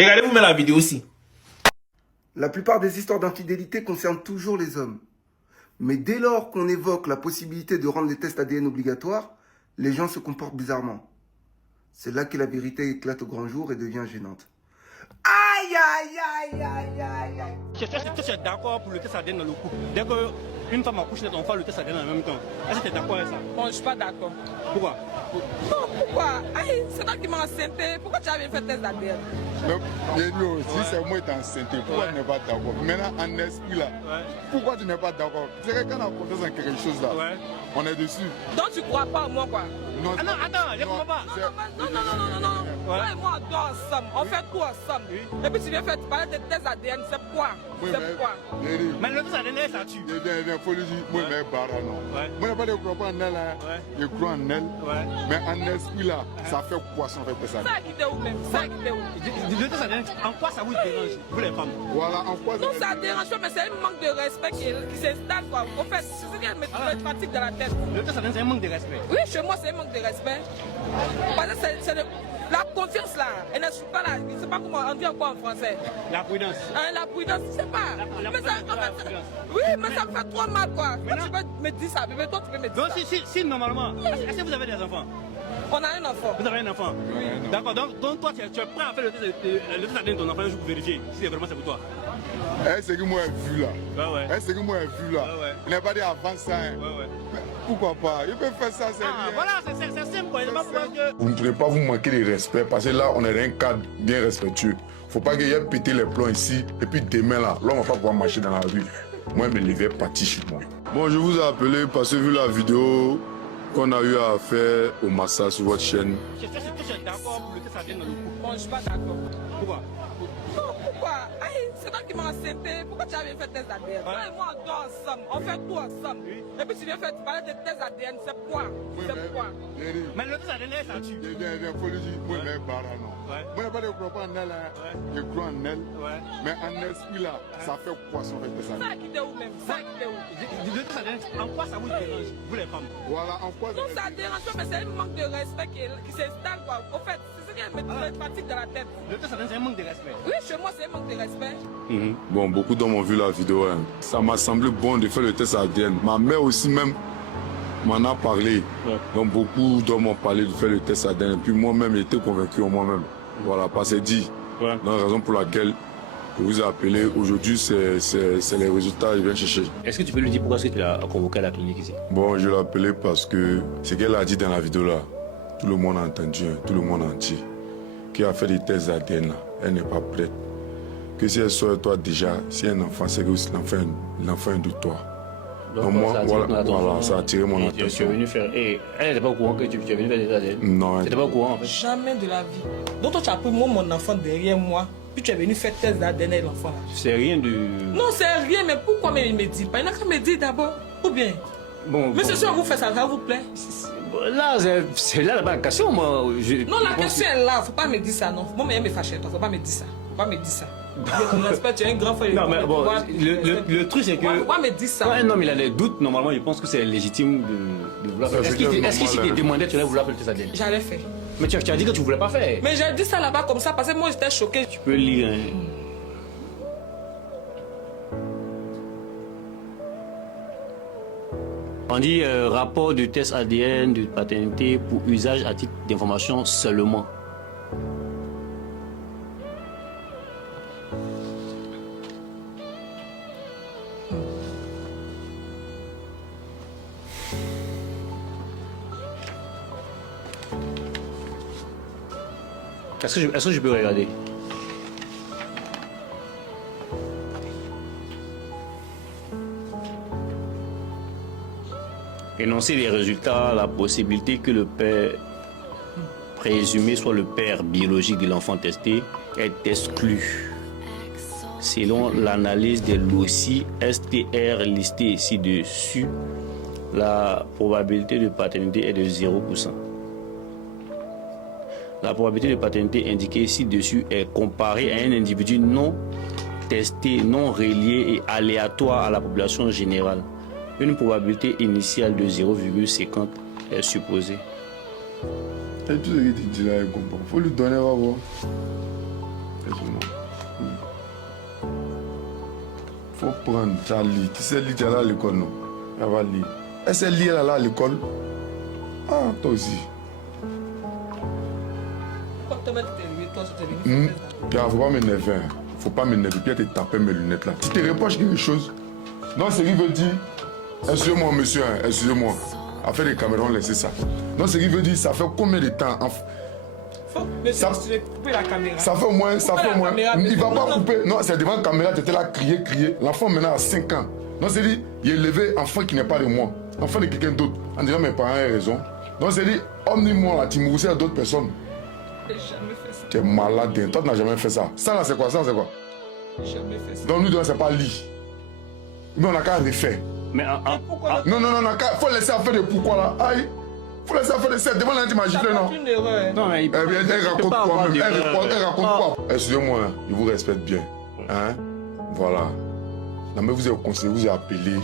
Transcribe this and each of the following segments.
Regardez-vous même la vidéo aussi. La plupart des histoires d'infidélité concernent toujours les hommes. Mais dès lors qu'on évoque la possibilité de rendre les tests ADN obligatoires, les gens se comportent bizarrement. C'est là que la vérité éclate au grand jour et devient gênante. Aïe, aïe, aïe, aïe, aïe, aïe. Je suis d'accord pour le test ADN dans le couple. Dès qu'une femme accouche, on fait le test ADN en même temps. Est-ce que tu es d'accord avec ça? Bon, je suis pas d'accord. Pourquoi? Non, pourquoi? Aïe, c'est toi qui m'as enceinte. Pourquoi tu as bien fait test ADN? Si c'est moi qui t'ai enceinte, pourquoi tu n'es pas d'accord? Maintenant, en esprit là, pourquoi tu n'es pas d'accord? C'est que quand on a contesté dans quelque chose là, on est dessus. Donc tu crois pas en moi quoi? Non, ah non, attends, je ne comprends pas. Non. Toi et moi, on dort ensemble. On fait tout ensemble. Et puis tu viens faire parler de tests ADN, c'est quoi? C'est pourquoi? Mais le test ADN, ça tue. Il faut lui dire, moi, je ne crois pas non. Moi, je ne crois pas en elle. Je crois en elle. Mais en esprit là, ça fait quoi si on fait ça? Ça a quitté où même? Ça a quitté où? Le test ADN, en quoi ça vous dérange, vous les femmes? Voilà, en quoi ça? Non, ça dérange pas, mais c'est un manque de respect qui s'installe quoi. En fait, c'est ce qui me fatigue dans la tête. Le test ADN, c'est un manque de respect. Oui, chez moi, c'est un manque de respect. Parce que c'est la confiance là, elle ne suit pas là. Je ne sais pas comment on dit encore en français. La prudence. La prudence, je ne sais pas. Oui, mais ça me fait trop mal quoi. Toi, tu peux me dire ça, mais toi, tu peux me dire ça. Donc, si normalement, est-ce que vous avez des enfants? On a un enfant. Vous avez un enfant? Oui. D'accord, donc toi, tu es prêt à faire le test ADN de ton enfant pour vérifier si vraiment c'est pour toi? C'est que moi j'ai vu là. C'est que moi j'ai vu là. Il n'a pas dit avant ça. Mais pourquoi pas? Il peut faire ça, c'est rien. Voilà, c'est simple quoi. Vous ne pourrez pas vous manquer de respect parce que là, on est dans un cadre bien respectueux. Faut pas qu'il y ait pété les plombs ici et puis demain là, l'homme va pas pouvoir marcher dans la rue. Moi, je me levais parti chez moi. Bon, je vous ai appelé parce que vu la vidéo qu'on a eu à faire au massage sur votre chaîne. Je suis d'accord pour le test ADN dans le couple. Bon, je suis pas d'accord. Pourquoi? Non, pourquoi? Aïe, c'est toi qui m'as enceinte. Pourquoi tu as bien fait test ADN? Toi et moi, on dort ensemble. On fait tout ensemble. Et puis tu viens faire parler de test ADN, c'est quoi? C'est pourquoi? Mais le test ADN, ça tue. Il faut lui dire, moi, je ne crois pas non. Moi, je ne crois pas en elle. Je crois en elle. Mais en esprit là, ça fait quoi si on fait ça? Ça a quitté où même? Ça a quitté où? Le test ADN, en quoi ça vous dérange, vous les femmes? Voilà, en quoi non, ça dérange pas, mais c'est un manque de respect qui s'installe quoi. En fait, c'est ce qui me fatigue dans la tête. Le test ADN, c'est un manque de respect. Oui, chez moi, c'est un manque de respect. Bon, beaucoup d'hommes ont vu la vidéo. Ça m'a semblé bon de faire le test ADN. Ma mère aussi même m'en a parlé. Donc beaucoup d'hommes ont parlé de faire le test ADN. Et puis moi-même, j'étais convaincu en moi-même. Voilà, parce que dit. Donc la raison pour laquelle je vous ai appelé aujourd'hui, c'est les résultats qu'ils viennent chercher. Est-ce que tu peux lui dire pourquoi tu l'as convoqué à la clinique ici? Bon, je l'ai appelé parce que ce qu'elle a dit dans la vidéo là, tout le monde a entendu, tout le monde entier. Qui a fait des tests ADN là, elle n'est pas prête. Que si elle sort de toi déjà, si un enfant, c'est que l'enfant est de toi. Donc moi, voilà, ça a attiré mon attention. Tu es venu faire... Et elle n'était pas au courant que tu es venu faire des ADN? Non. Tu n'étais pas au courant en fait? Jamais de la vie. Donc toi, tu as pris moi, mon enfant derrière moi, puis tu es venu faire test d'ADN avec l'enfant là. C'est rien de... Non, c'est rien, mais pourquoi il ne me dit pas? Il n'a qu'à me dire d'abord. Ou bien? Bon, mais c'est sûr, vous faites ça, ça vous plaît? Là, c'est là la question, moi. Non, la question est là, faut pas me dire ça, non. Moi, mais elle me fâche, toi, faut pas me dire ça. Faut pas me dire ça. Je respecte, tu es un grand frère. Non, mais bon, le truc, c'est que... Faut pas me dire ça. Quand un homme, il a des doutes, normalement, je pense que c'est légitime de vouloir faire. Est-ce que si tu demandais, tu allais vouloir faire le test ADN? J'allais faire. Mais tu as dit que tu voulais pas faire. Mais j'ai dit ça là-bas comme ça, parce que moi, j'étais choquée. Tu peux lire, hein. On dit rapport du test ADN de paternité pour usage à titre d'information seulement. Est-ce que je peux regarder? Énoncer les résultats, la possibilité que le père présumé soit le père biologique de l'enfant testé est exclu. Selon l'analyse des dossiers STR listés ci-dessus, la probabilité de paternité est de 0%. La probabilité de paternité indiquée ci-dessus est comparée à un individu non testé, non relié et aléatoire à la population générale. Une probabilité initiale de 0,50 est supposée. Et tout ce qu'il dit là, il comprend. Il faut lui donner, on va voir. Faut prendre Charlie. Tu sais lire, tu es là à l'école, non? Elle va lire. Elle sait lire là à l'école. Ah, toi aussi. Faut pas m'énerver. Faut pas m'énerver. Puis elle te taper mes lunettes là. Si tu reproches quelque chose, non, c'est qui veut dire. Excusez-moi, monsieur, hein, excusez-moi. Affaire des caméras, laissez ça. Non, c'est qui veut dire, ça fait combien de temps? Ça fait au moins, il va pas couper. Non, c'est devant la caméra, tu étais là, crier. L'enfant maintenant a 5 ans. Non, c'est dit, il est élevé enfant qui n'est pas de moi. Enfant de quelqu'un d'autre. En disant, mes parents ont raison. Donc, c'est dit, omnis-moi là, tu me à d'autres personnes. J'ai jamais fait ça. Tu es malade, toi, tu n'as jamais fait ça. Ça là, c'est quoi? Ça, c'est quoi? J'ai jamais fait ça. Donc, nous, c'est pas lit. Mais on a qu'à refaire. Mais pourquoi Non, faut laisser faire de pourquoi là. Aïe. Faut laisser faire de ça. Devant l'anti-magique, non? C'est une erreur. non, mais Elle raconte quoi même? Elle raconte quoi? Excusez-moi, je vous respecte bien. Hein? Voilà. Non, mais vous êtes conseillé, vous êtes appelé.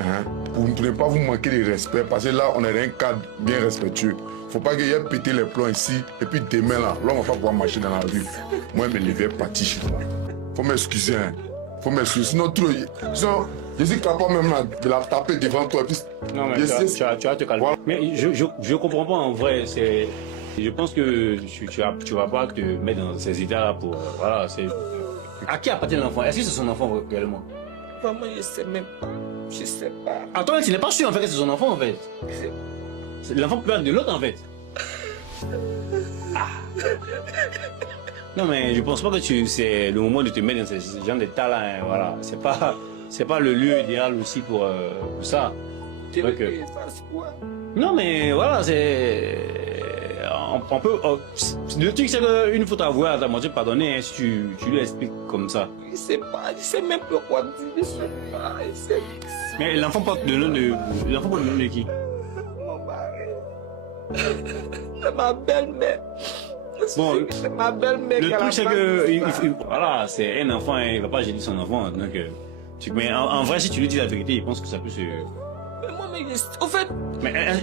Hein? Pour ne pas vous manquer de respect. Parce que là, on est dans un cadre bien respectueux. Faut pas qu'il y ait pété les plombs ici. Et puis demain là, on va pas pouvoir marcher dans la rue. Moi, je me levais partir chez moi. Faut m'excuser. Hein? Faut m'excuser. Sinon, je suis capable même là, de la taper devant toi. Puis, non, mais tu vas te calmer. Voilà. Mais je comprends pas en vrai. Je pense que tu vas pas te mettre dans ces états-là pour. Voilà, c'est. À qui appartient l'enfant? Est-ce que c'est son enfant réellement? Vraiment, je sais même pas. Je sais pas. Attends, tu n'es pas sûr en fait que c'est son enfant en fait. L'enfant peut être de l'autre en fait. Ah. Non mais je pense pas que c'est le moment de te mettre dans ce genre d'état là. Hein, voilà, c'est pas le lieu idéal aussi pour ça. Tu veux que je fasse quoi? Non mais voilà, c'est on peut. Le truc c'est qu'une fois t'avouer à ta moitié pardonner hein, si tu lui expliques comme ça. Je sais même pas quoi dire. Je sais pas. Mais l'enfant porte le nom de qui? Mon mari. C'est ma belle-mère. Bon, c'est ma belle-mère. Le truc c'est que voilà, c'est un enfant, hein, il va pas gêner son enfant. Donc, mais en vrai, si tu lui dis la vérité, il pense que ça peut se. Mais moi, au fait, mais là,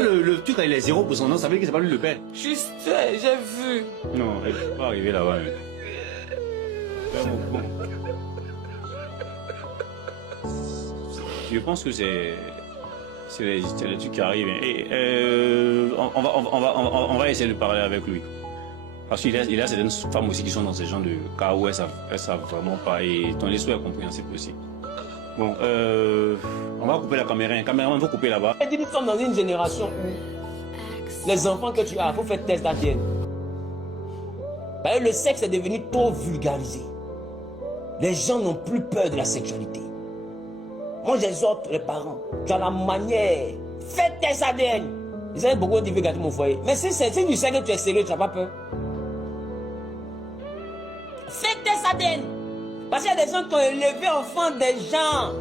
le truc il est 0 pour son nom, ça veut dire que c'est pas lui le père. Juste, j'ai vu. Non, elle peut pas arriver là-bas. Bon. Je pense que c'est les trucs qui arrivent. Et, on va essayer de parler avec lui. Parce qu'il y a certaines femmes aussi qui sont dans ce genre de cas où elles savent vraiment pas. Et ton histoire est compréhensible aussi. Bon, on va couper la caméra. Un caméraman, il faut couper là-bas. Nous sommes dans une génération où les enfants que tu as, il faut faire test ADN. Le sexe est devenu trop vulgarisé. Les gens n'ont plus peur de la sexualité. Moi, j'exhorte les parents. Tu as la manière. Fais test ADN. Vous avez beaucoup de veulent gâter mon foyer. Mais si tu sais que tu es sérieux, tu n'as pas peur. Fais test ADN. Parce qu'il y a des gens qui ont élevé enfants des gens.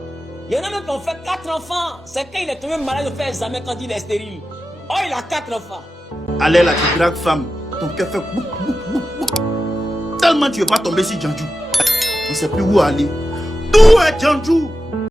Il y en a même qui ont fait 4 enfants. C'est quand il est tombé malade de faire examen quand il est stérile. Oh, il a 4 enfants. Allez là, tu dragues femme. Ton cœur fait bouk, bouk, bouk, bouk. Tellement tu ne veux pas tomber sur Djandjou. On ne sait plus où aller. D'où est Djandjou?